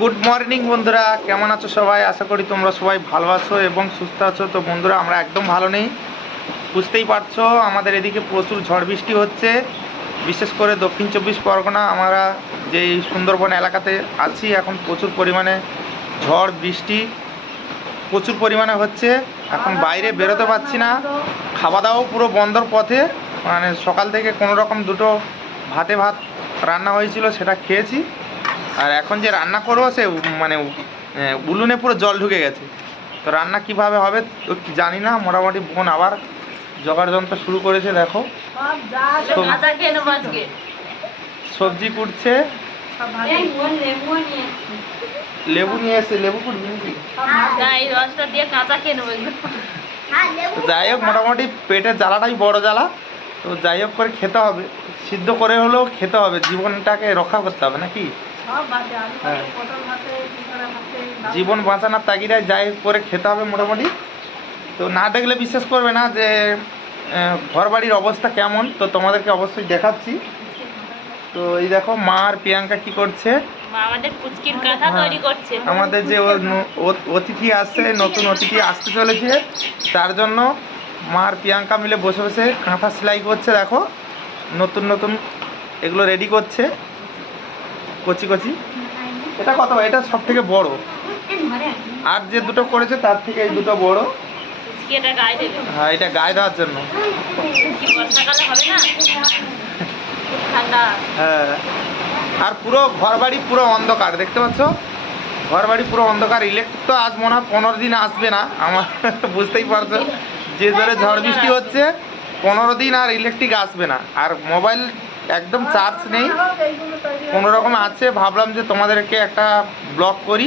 Good morning বন্ধুরা। কেমন আছো সবাই? আশা করি তোমরা সবাই ভালো আছো এবং সুস্থ আছো। তো বন্ধুরা, আমরা একদম ভালো নেই। বুঝতেই পারছ, আমাদের এদিকে প্রচুর ঝড় বৃষ্টি হচ্ছে। বিশেষ করে দক্ষিণ চব্বিশ পরগনা, আমরা যে সুন্দরবন এলাকাতে আছি, এখন প্রচুর পরিমাণে ঝড়, বৃষ্টি প্রচুর পরিমাণে হচ্ছে। এখন বাইরে বেরোতে পারছি না। খাওয়া দাওয়াও পুরো বন্দর পথে। মানে সকাল থেকে কোনো রকম দুটো ভাতে ভাত রান্না হয়েছিল, সেটা খেয়েছি। আর এখন যে রান্না করব সে মানে উলুনে পুরো জল ঢুকে গেছে। তো রান্না কীভাবে হবে তো জানি না মোটামুটি বোন আবার জোগাড় যন্ত্র শুরু করেছে দেখো। সবজি কুটছে। লেবু নিয়ে এসে লেবু কুটবি নেব এগুলো তো যাই হোক মোটামুটি পেটের জ্বালাটাই বড় জ্বালা। তো যাই হোক করে খেতে হবে। সিদ্ধ করে হলেও খেতে হবে জীবনটাকে রক্ষা করতে হবে নাকি? হ্যাঁ। জীবন বাঁচানোর তাগিদায় যাই হোক করে খেতে হবে মোটামুটি। তো না দেখলে বিশ্বাস করবে না যে ঘর বাড়ির অবস্থা কেমন তো তোমাদেরকে অবশ্যই দেখাচ্ছি। তো এই দেখো মা আর প্রিয়াঙ্কা কি করছে? আমাদের হ্যাঁ। আমাদের যে অতিথি আসছে নতুন অতিথি আসতে চলেছে। তার জন্য মা আর প্রিয়াঙ্কা মিলে বসে বসে কাঁথা সেলাই করছে দেখো। নতুন নতুন এগুলো রেডি করছে। কচি কচি? এটা কত? এটা সব থেকে বড়। আর যে দুটো করেছে তার থেকে এই দুটো বড়। হ্যাঁ এটা গায়ে দেওয়ার জন্য। হ্যাঁ। আর পুরো ঘর বাড়ি পুরো অন্ধকার দেখতে পাচ্ছ? ঘর বাড়ি পুরো অন্ধকার। ইলেকট্রিক তো আজ মনে হয় পনেরো দিন আসবে না। আমার বুঝতেই পারছ। যে জোরে ঝড় বৃষ্টি হচ্ছে পনেরো দিন আর ইলেকট্রিক আসবে না। আর মোবাইল একদম চার্জ নেই। রকম আছে, ভাবলাম যে তোমাদেরকে একটা ব্লগ করি,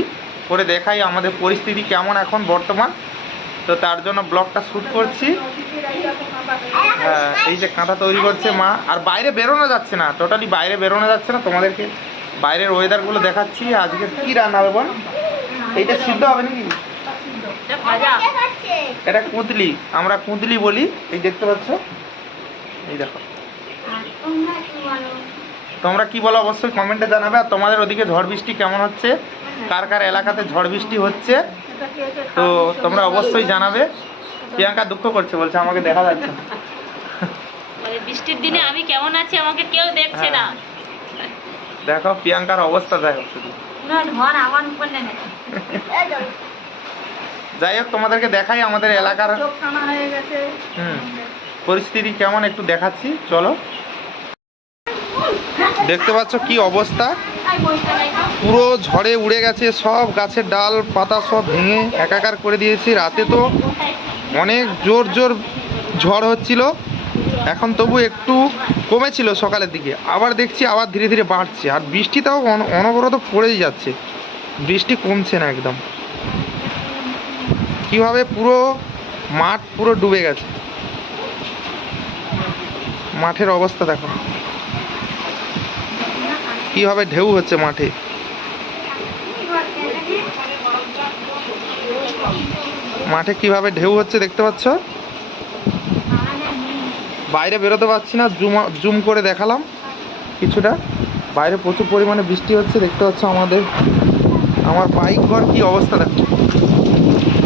করে দেখাই আমাদের পরিস্থিতি কেমন এখন বর্তমান। তো তার জন্য ব্লগটা শ্যুট করছি। হ্যাঁ এই যে কাঁথা তৈরি করছে মা। আর বাইরে বেরোনো যাচ্ছে না টোটালি বাইরে বেরোনো যাচ্ছে না। তোমাদেরকে বাইরের ওয়েদারগুলো দেখাচ্ছি। আজকে কী রান্না হবে বল? এইটা সিদ্ধ হবে নাকি? এটা কুঁদলি, আমরা কুঁদলি বলি, এই দেখতে পাচ্ছ? এই দেখো। তোমরা কি বলো অবশ্যই কমেন্টে জানাবে আর তোমাদের ওদিকে ঝড় বৃষ্টি কেমন হচ্ছে? কার কার এলাকাতে ঝড় বৃষ্টি হচ্ছে? তো তোমরা অবশ্যই জানাবে। প্রিয়াঙ্কা দুঃখ করছে বলছে আমাকে দেখা যাচ্ছে না। মানে বৃষ্টির দিনে আমি কেমন আছি আমাকে কেউ দেখছে না। দেখো প্রিয়াঙ্কার অবস্থা দেখো শুধু। যাই হোক তোমাদেরকে দেখাই আমাদের এলাকার পরিস্থিতি কেমন একটু দেখাচ্ছি চলো। দেখতে পাচ্ছ কি অবস্থা? পুরো ঝড়ে উড়ে গেছে, সব গাছের ডাল, পাতা সব ভেঙে একাকার করে দিয়েছি। রাতে তো অনেক জোর জোর ঝড় হচ্ছিল, এখন তবু একটু কমেছিল সকালের দিকে। আবার দেখছি আবার ধীরে ধীরে বাড়ছে, আর বৃষ্টিটাও অন- অনবরত পড়েই যাচ্ছে। বৃষ্টি কমছে না একদম। কীভাবে পুরো মাঠ পুরো ডুবে গেছে। মাঠের অবস্থা দেখো। কীভাবে ঢেউ হচ্ছে মাঠে? মাঠে কীভাবে ঢেউ হচ্ছে দেখতে পাচ্ছ? বাইরে বেরোতে পারছি না, জুম জুম করে দেখালাম কিছুটা। বাইরে প্রচুর পরিমাণে বৃষ্টি হচ্ছে, দেখতে পাচ্ছ আমাদের। আমার বাইক ঘর কি অবস্থা দেখো।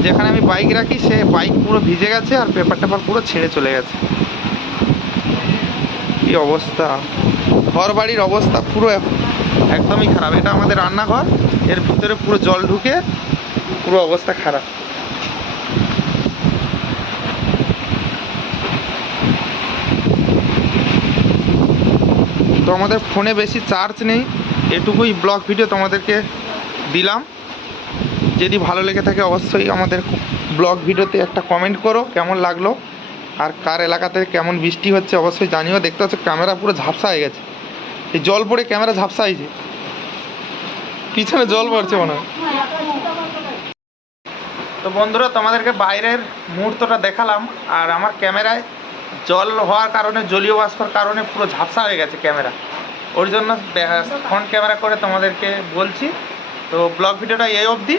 যেখানে আমি বাইক রাখি, সে বাইক পুরো ভিজে গেছে আর পেপার টেপার পুরো ছেড়ে চলে গেছে। কি অবস্থা? ঘর বাড়ির অবস্থা পুরো একদমই খারাপ। এটা আমাদের রান্নাঘর, এর ভিতরে পুরো জল ঢুকে পুরো অবস্থা খারাপ। তো আমাদের ফোনে বেশি চার্জ নেই, এটুকুই ব্লগ ভিডিও তোমাদেরকে দিলাম। যদি ভালো লেগে থাকে অবশ্যই আমাদের ব্লগ ভিডিওতে একটা কমেন্ট করো, কেমন লাগল, আর কার এলাকাতে কেমন বৃষ্টি হচ্ছে অবশ্যই জানিও। দেখতে পাচ্ছ ক্যামেরা পুরো ঝাপসা হয়ে গেছে। এই জল পড়ে ক্যামেরা ঝাপসা হয়েছে। পিছনে জল পড়ছে মনে হয়। তো বন্ধুরা তোমাদেরকে বাইরের মুহূর্তটা দেখালাম আর আমার ক্যামেরায় জল হওয়ার কারণে জলীয় বাষ্পর কারণে পুরো ঝাপসা হয়ে গেছে ক্যামেরা। ওর জন্য ফ্রন্ট ক্যামেরা করে তোমাদেরকে বলছি। তো ব্লগ ভিডিওটা এই অবধি।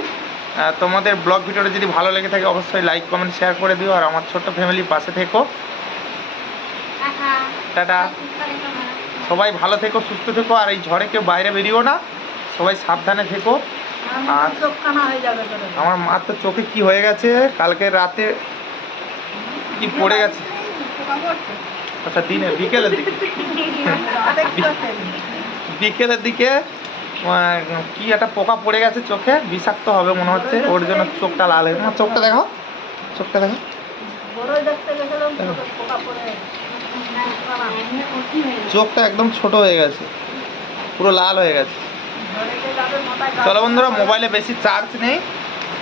তোমাদের ব্লগ ভিডিওটা যদি ভালো লেগে থাকে অবশ্যই লাইক কমেন্ট শেয়ার করে দিও। আর আমার ছোট্ট ফ্যামিলির পাশে থেকো। টাটা। সবাই ভালো থেকো সুস্থ থেকো আর এই ঝড়ে কেউ বাইরে বেরিও না। সবাই সাবধানে থেকো। আর হয়ে আমার মার তো চোখে কি হয়ে গেছে? কালকে রাতে কি পড়ে গেছে? আচ্ছা দিনে বিকেলের দিকে। বিকেলের দিকে কি একটা পোকা পড়ে গেছে চোখে? বিষাক্ত হবে মনে হচ্ছে। ওর জন্য চোখটা লাল হয়ে চোখটা দেখো। চোখটা দেখো। বড়ই চোখটা একদম ছোট হয়ে গেছে। পুরো লাল হয়ে গাছ। চলো বন্ধুরা মোবাইলে বেশি চার্জ নেই।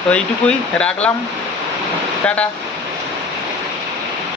তো এইটুকুই রাখলাম। টাটা।